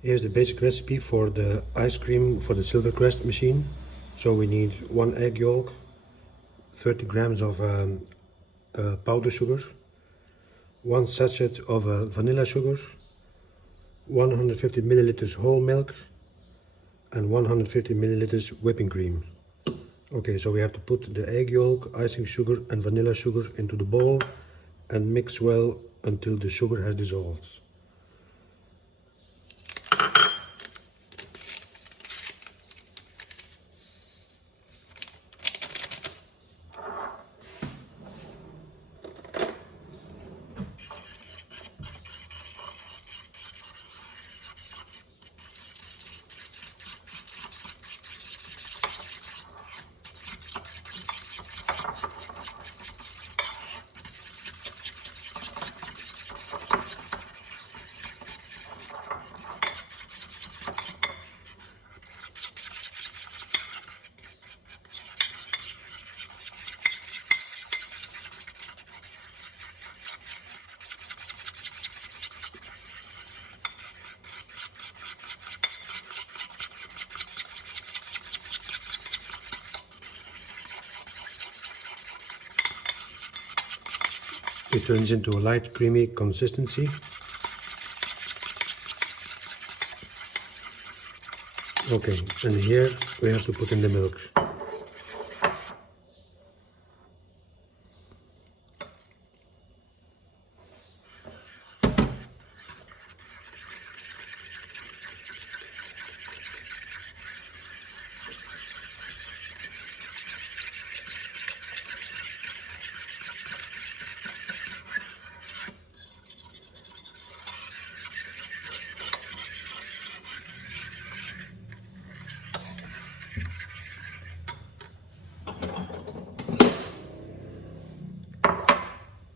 Here's the basic recipe for the ice cream for the Silvercrest machine. So we need 1 egg yolk, 30 grams of powder sugar, 1 sachet of vanilla sugar, 150 milliliters whole milk, and 150 milliliters whipping cream. Okay, so we have to put the egg yolk, icing sugar and vanilla sugar into the bowl and mix well until the sugar has dissolved. It turns into a light creamy consistency. Okay, and here we have to put in the milk.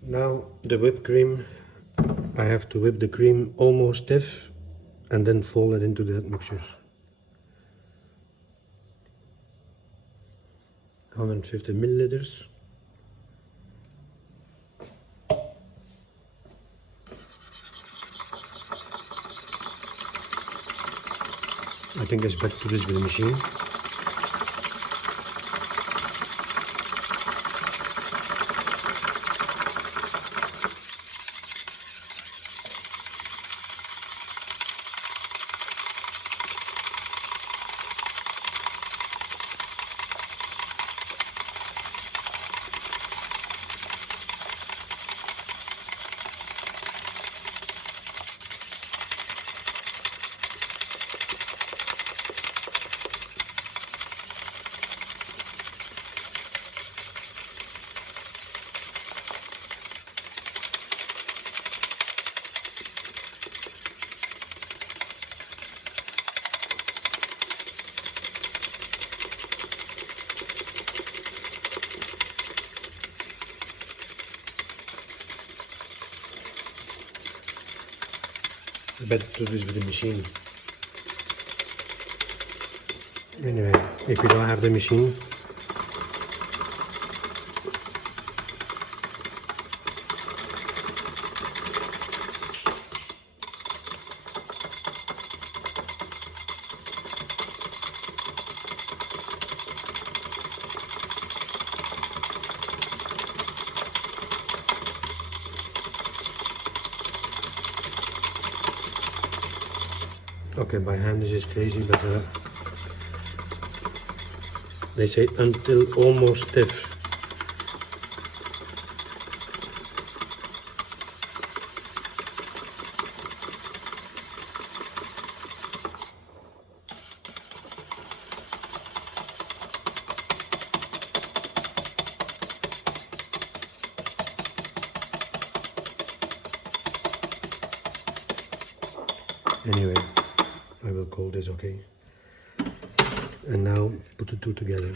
Now the whipped cream, I have to whip the cream almost stiff and then fold it into that mixture. 150 milliliters. I think it's better to do this with a machine. Better to do this with the machine. Anyway, if you don't have the machine, okay, by hand this is crazy, but they say until almost stiff. Anyway, I will call this okay. And now put the two together.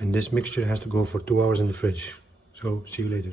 And this mixture has to go for 2 hours in the fridge. So see you later.